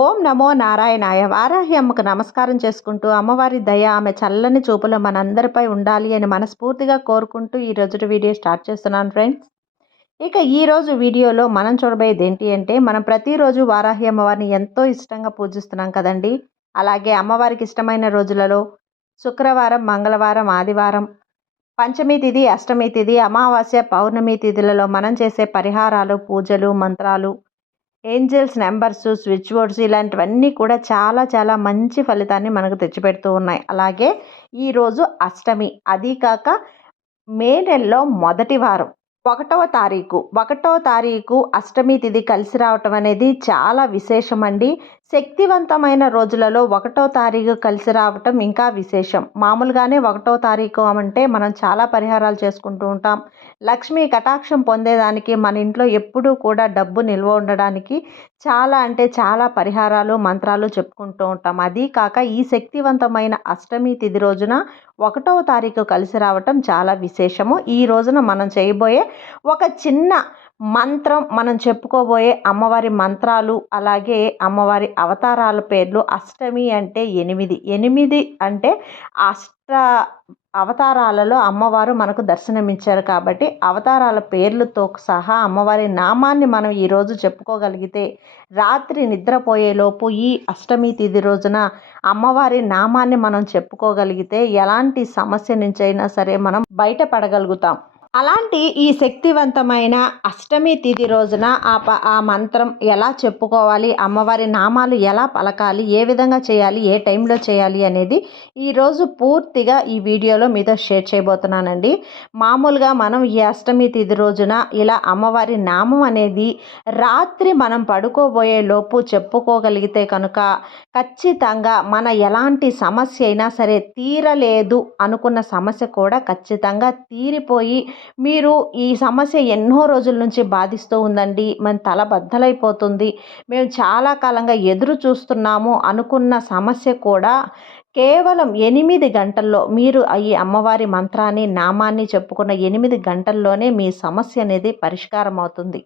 ఓం నమో నారాయణాయ. వారాహి అమ్మకు నమస్కారం చేసుకుంటూ, అమ్మవారి దయ, ఆమె చల్లని చూపులు మనందరిపై ఉండాలి అని మనస్ఫూర్తిగా కోరుకుంటూ ఈ రోజుటి వీడియో స్టార్ట్ చేస్తున్నాను ఫ్రెండ్స్. ఇక ఈరోజు వీడియోలో మనం చూడబోయేది ఏంటి అంటే, మనం ప్రతిరోజు వారాహి అమ్మవారిని ఎంతో ఇష్టంగా పూజిస్తున్నాం కదండి. అలాగే అమ్మవారికి ఇష్టమైన రోజులలో శుక్రవారం, మంగళవారం, ఆదివారం, పంచమి తిథి, అష్టమి తిథి, అమావాస్య, పౌర్ణమి తిథులలో మనం చేసే పరిహారాలు, పూజలు, మంత్రాలు, ఏంజెల్స్ నెంబర్స్, స్విచ్ బోర్డ్స్ ఇలాంటివన్నీ కూడా చాలా చాలా మంచి ఫలితాన్ని మనకు తెచ్చిపెడుతూ ఉన్నాయి. అలాగే ఈరోజు అష్టమి, అదీ కాక మే నెలలో మొదటి వారం, ఒకటవ తారీఖు అష్టమి తిథి కలిసి రావటం అనేది చాలా విశేషమండి. శక్తివంతమైన రోజులలో ఒకటో తారీఖు కలిసి రావటం ఇంకా విశేషం. మామూలుగానే ఒకటో తారీఖు అంటే మనం చాలా పరిహారాలు చేసుకుంటూ ఉంటాం. లక్ష్మీ కటాక్షం పొందేదానికి, మన ఇంట్లో ఎప్పుడూ కూడా డబ్బు నిల్వ ఉండడానికి చాలా అంటే చాలా పరిహారాలు, మంత్రాలు చెప్పుకుంటూ ఉంటాం. అదీ కాక ఈ శక్తివంతమైన అష్టమి తిథి రోజున ఒకటవ తారీఖు కలిసి రావటం చాలా విశేషము. ఈ రోజున మనం చేయబోయే ఒక చిన్న మంత్రం, మనం చెప్పుకోబోయే అమ్మవారి మంత్రాలు, అలాగే అమ్మవారి అవతారాల పేర్లు. అష్టమి అంటే 8 అంటే అష్ట అవతారాలలో అమ్మవారు మనకు దర్శనమిచ్చారు కాబట్టి అవతారాల పేర్లతో సహా అమ్మవారి నామాన్ని మనం ఈరోజు చెప్పుకోగలిగితే, రాత్రి నిద్రపోయేలోపు ఈ అష్టమి తిథి రోజున అమ్మవారి నామాన్ని మనం చెప్పుకోగలిగితే ఎలాంటి సమస్య నుంచైనా సరే మనం బయటపడగలుగుతాం. అలాంటి ఈ శక్తివంతమైన అష్టమి తిథి రోజున ఆ మంత్రం ఎలా చెప్పుకోవాలి, అమ్మవారి నామాలు ఎలా పలకాలి, ఏ విధంగా చేయాలి, ఏ టైంలో చేయాలి అనేది ఈరోజు పూర్తిగా ఈ వీడియోలో మీతో షేర్ చేయబోతున్నానండి. మామూలుగా మనం ఈ అష్టమి తిథి రోజున ఇలా అమ్మవారి నామం అనేది రాత్రి మనం పడుకోబోయే లోపు చెప్పుకోగలిగితే కనుక ఖచ్చితంగా మన ఎలాంటి సమస్య అయినా సరే, తీరలేదు అనుకున్న సమస్య కూడా ఖచ్చితంగా తీరిపోయి, మీరు ఈ సమస్య ఎన్నో రోజుల నుంచి బాధిస్తూ ఉందండి, మన తల బద్దలైపోతుంది, మేము చాలా కాలంగా ఎదురు చూస్తున్నాము అనుకున్న సమస్య కూడా కేవలం 8 గంటల్లో, మీరు ఈ అమ్మవారి మంత్రాన్ని, నామాన్ని చెప్పుకున్న 8 గంటల్లోనే మీ సమస్య అనేది పరిష్కారం అవుతుంది.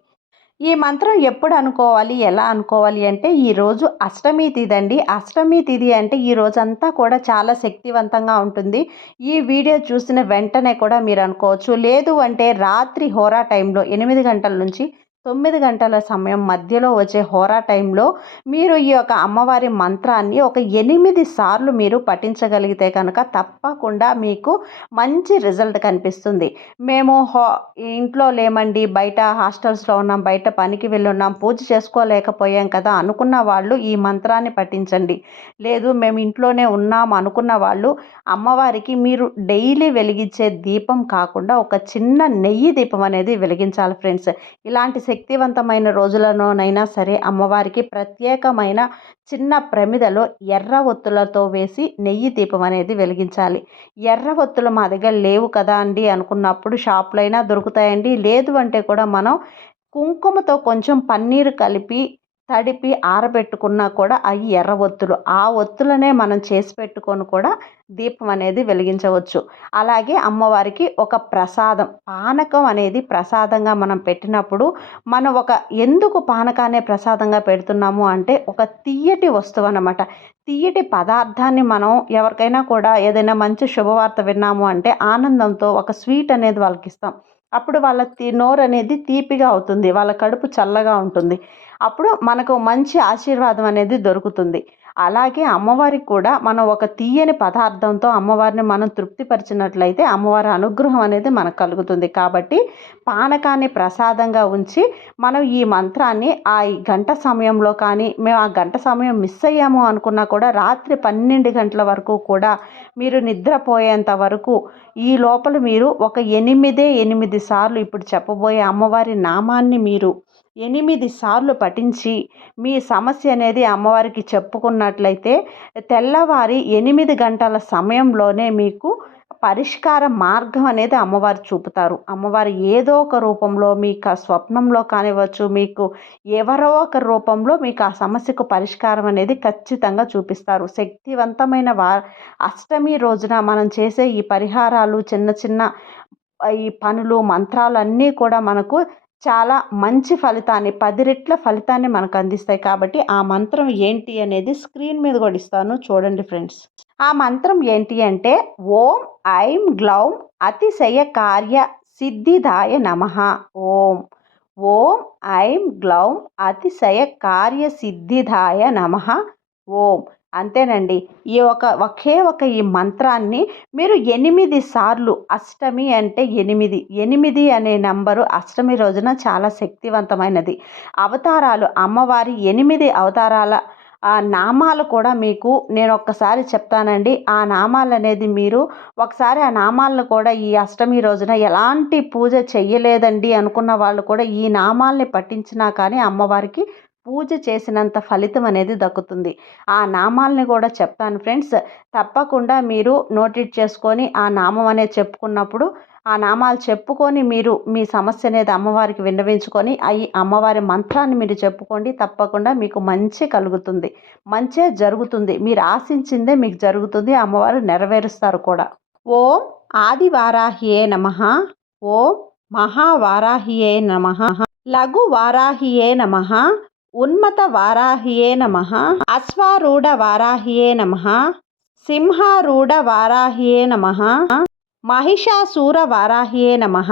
ఈ మంత్రం ఎప్పుడు అనుకోవాలి, ఎలా అనుకోవాలి అంటే, ఈరోజు అష్టమి తిథి అండి. అష్టమి తిథి అంటే ఈ రోజంతా కూడా చాలా శక్తివంతంగా ఉంటుంది. ఈ వీడియో చూసిన వెంటనే కూడా మీరు అనుకోవచ్చు. లేదు అంటే రాత్రి హోరా టైంలో 8 గంటల నుంచి 9 గంటల సమయం మధ్యలో వచ్చే హోరా టైంలో మీరు ఈ యొక్క అమ్మవారి మంత్రాన్ని ఒక 8 సార్లు మీరు పఠించగలిగితే కనుక తప్పకుండా మీకు మంచి రిజల్ట్ కనిపిస్తుంది. మేము ఇంట్లో లేమండి, బయట హాస్టల్స్లో ఉన్నాం, బయట పనికి వెళ్ళున్నాం, పూజ చేసుకోలేకపోయాం కదా అనుకున్న వాళ్ళు ఈ మంత్రాన్ని పఠించండి. లేదు మేము ఇంట్లోనే ఉన్నాం అనుకున్న వాళ్ళు అమ్మవారికి మీరు డైలీ వెలిగించే దీపం కాకుండా ఒక చిన్న నెయ్యి దీపం అనేది వెలిగించాలి ఫ్రెండ్స్. ఇలాంటి శక్తివంతమైన రోజులలోనైనా సరే అమ్మవారికి ప్రత్యేకమైన చిన్న ప్రమిదలో ఎర్ర ఒత్తులతో వేసి నెయ్యి దీపం అనేది వెలిగించాలి. ఎర్ర ఒత్తులు మా దగ్గర లేవు కదా అండి అనుకున్నప్పుడు షాప్లో అయినా దొరుకుతాయండి. లేదు అంటే కూడా మనం కుంకుమతో కొంచెం పన్నీరు కలిపి తడిపి ఆరబెట్టుకున్నా కూడా అవి ఎర్ర ఒత్తులు. ఆ ఒత్తులనే మనం చేసి పెట్టుకొని కూడా దీపం అనేది వెలిగించవచ్చు. అలాగే అమ్మవారికి ఒక ప్రసాదం, పానకం అనేది ప్రసాదంగా మనం పెట్టినప్పుడు, మనం ఎందుకు పానకాన్ని ప్రసాదంగా పెడుతున్నాము అంటే, ఒక తియ్యటి వస్తువు అన్నమాట. తియ్యటి పదార్థాన్ని మనం ఎవరికైనా కూడా ఏదైనా మంచి శుభవార్త విన్నాము అంటే ఆనందంతో ఒక స్వీట్ అనేది వాళ్ళకి ఇస్తాం. అప్పుడు వాళ్ళ నోరు అనేది తీపిగా అవుతుంది, వాళ్ళ కడుపు చల్లగా ఉంటుంది. అప్పుడు మనకు మంచి ఆశీర్వాదం అనేది దొరుకుతుంది. అలాగే అమ్మవారికి కూడా మనం ఒక తీయని పదార్థంతో అమ్మవారిని మనం తృప్తిపరిచినట్లయితే అమ్మవారి అనుగ్రహం అనేది మనకు కలుగుతుంది. కాబట్టి పానకాన్ని ప్రసాదంగా ఉంచి మనం ఈ మంత్రాన్ని ఆ గంట సమయంలో కానీ, మేము ఆ గంట సమయం మిస్ అయ్యాము అనుకున్నా కూడా రాత్రి 12 గంటల వరకు కూడా మీరు నిద్రపోయేంత వరకు ఈ లోపల మీరు ఒక 8 సార్లు ఇప్పుడు చెప్పబోయే అమ్మవారి నామాన్ని మీరు 8 సార్లు పఠించి మీ సమస్య అనేది అమ్మవారికి చెప్పుకున్నట్లయితే తెల్లవారి 8 గంటల సమయంలోనే మీకు పరిష్కార మార్గం అనేది అమ్మవారు చూపుతారు. అమ్మవారు ఏదో ఒక రూపంలో మీకు ఆ స్వప్నంలో కానివ్వచ్చు, మీకు ఎవరో ఒక రూపంలో మీకు ఆ సమస్యకు పరిష్కారం అనేది ఖచ్చితంగా చూపిస్తారు. శక్తివంతమైన అష్టమి రోజున మనం చేసే ఈ పరిహారాలు, చిన్న చిన్న ఈ పనులు, మంత్రాలు అన్నీ కూడా మనకు చాలా మంచి ఫలితాన్ని 10 రెట్ల ఫలితాన్ని మనకు అందిస్తాయి. కాబట్టి ఆ మంత్రం ఏంటి అనేది స్క్రీన్ మీద కూడా ఇస్తాను చూడండి ఫ్రెండ్స్. ఆ మంత్రం ఏంటి అంటే ఓం ఐం గ్లౌం అతిశయ కార్య సిద్ధిదాయ నమః. ఓం ఓం ఐం గ్లౌం అతిశయ కార్య సిద్ధిదాయ నమః. ఓం అంతేనండి. ఒకే ఒక ఈ మంత్రాన్ని మీరు 8 సార్లు, అష్టమి అంటే 8, 8 అనే నంబరు అష్టమి రోజున చాలా శక్తివంతమైనది. అవతారాలు అమ్మవారి 8 అవతారాల నామాలు కూడా మీకు నేను ఒక్కసారి చెప్తానండి. ఆ నామాలనేది మీరు ఒకసారి ఆ నామాలను కూడా ఈ అష్టమి రోజున ఎలాంటి పూజ చెయ్యలేదండి అనుకున్న వాళ్ళు కూడా ఈ నామాల్ని పఠించినా కానీ అమ్మవారికి పూజ చేసినంత ఫలితం అనేది దక్కుతుంది. ఆ నామాల్ని కూడా చెప్తాను ఫ్రెండ్స్. తప్పకుండా మీరు నోటెడ్ చేసుకొని ఆ నామం అనేది చెప్పుకున్నప్పుడు ఆ నామాలు చెప్పుకొని మీరు మీ సమస్య అనేది అమ్మవారికి విన్నవించుకొని ఈ అమ్మవారి మంత్రాన్ని మీరు చెప్పుకోండి. తప్పకుండా మీకు మంచి కలుగుతుంది. మంచే జరుగుతుంది. మీరు ఆశించిందే మీకు జరుగుతుంది. అమ్మవారు నెరవేరుస్తారు కూడా. ఓం ఆదివారాహ్యే నమః. ఓం మహావారాహ్యే నమః. లఘు వారాహ్యే నమః. ఉన్మత వారాహ్యే నమః. అశ్వారూఢ వారాహ్యే నమః. సింహారూఢ వారాహ్యే నమః. మహిషాసూర వారాహ్యే నమః.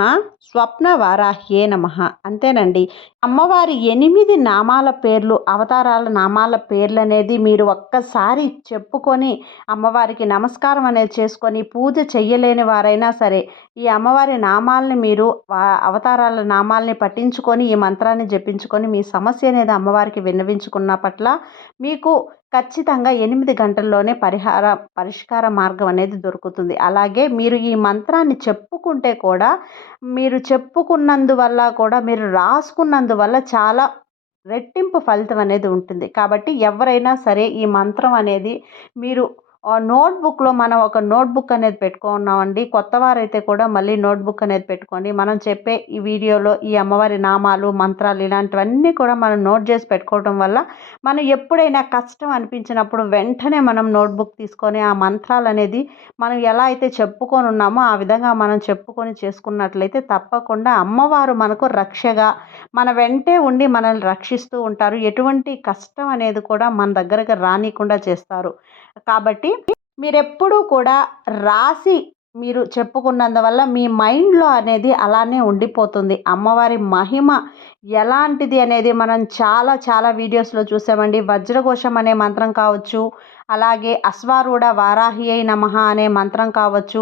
స్వప్న వారాహ్యే నమః. అంతేనండి. అమ్మవారి 8 నామాల పేర్లు, అవతారాల నామాల పేర్లు అనేది మీరు ఒక్కసారి చెప్పుకొని అమ్మవారికి నమస్కారం అనేది చేసుకొని పూజ చెయ్యలేని వారైనా సరే ఈ అమ్మవారి నామాల్ని మీరు అవతారాల నామాల్ని పఠించుకొని ఈ మంత్రాన్ని జపించుకొని మీ సమస్య అనేది అమ్మవారికి విన్నవించుకున్న పట్ల మీకు ఖచ్చితంగా 8 గంటల్లోనే పరిష్కార మార్గం అనేది దొరుకుతుంది. అలాగే మీరు ఈ మంత్రాన్ని చెప్పుకుంటే కూడా మీరు చెప్పుకున్నందువల్ల కూడా మీరు రాసుకున్నందువల్ల చాలా రెట్టింపు ఫలితం అనేది ఉంటుంది. కాబట్టి ఎవరైనా సరే ఈ మంత్రం అనేది మీరు నోట్బుక్లో మనం ఒక నోట్బుక్ అనేది పెట్టుకున్నామండి. కొత్త వారైతే కూడా మళ్ళీ నోట్బుక్ అనేది పెట్టుకోండి. మనం చెప్పే ఈ వీడియోలో ఈ అమ్మవారి నామాలు, మంత్రాలు ఇలాంటివన్నీ కూడా మనం నోట్ చేసి పెట్టుకోవడం వల్ల మనం ఎప్పుడైనా కష్టం అనిపించినప్పుడు వెంటనే మనం నోట్బుక్ తీసుకొని ఆ మంత్రాలు అనేది మనం ఎలా అయితే చెప్పుకొని ఉన్నామో ఆ విధంగా మనం చెప్పుకొని చేసుకున్నట్లయితే తప్పకుండా అమ్మవారు మనకు రక్షగా మన వెంటే ఉండి మనల్ని రక్షిస్తూ ఉంటారు. ఎటువంటి కష్టం అనేది కూడా మన దగ్గరకు రానికుండా చేస్తారు. కాబట్టి మీరెప్పుడూ కూడా రాసి మీరు చెప్పుకున్నందువల్ల మీ మైండ్లో అనేది అలానే ఉండిపోతుంది. అమ్మవారి మహిమ ఎలాంటిది అనేది మనం చాలా చాలా వీడియోస్లో చూసామండి. వజ్రఘోషం అనే మంత్రం కావచ్చు, అలాగే అశ్వారూఢ వారాహ్యై నమః అనే మంత్రం కావచ్చు,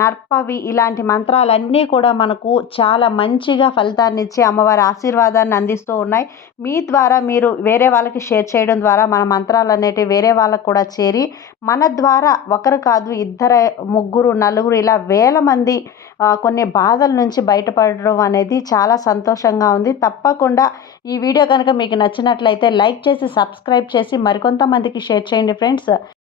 నర్పవి ఇలాంటి మంత్రాలన్నీ కూడా మనకు చాలా మంచిగా ఫలితాన్ని ఇచ్చి అమ్మవారి ఆశీర్వాదాన్ని అందిస్తూ ఉన్నాయి. మీ ద్వారా మీరు వేరే వాళ్ళకి షేర్ చేయడం ద్వారా మన మంత్రాలు అనేటివి వేరే వాళ్ళకు కూడా చేరి మన ద్వారా ఒకరు కాదు ఇద్దరు, ముగ్గురు, నలుగురు ఇలా వేల మంది కొన్ని బాధల నుంచి బయటపడడం అనేది చాలా సంతోషంగా ఉంది. తప్పకుండా ఈ వీడియో కనుక మీకు నచ్చినట్లయితే లైక్ చేసి సబ్స్క్రైబ్ చేసి మరికొంతమందికి షేర్ చేయండి ఫ్రెండ్స్.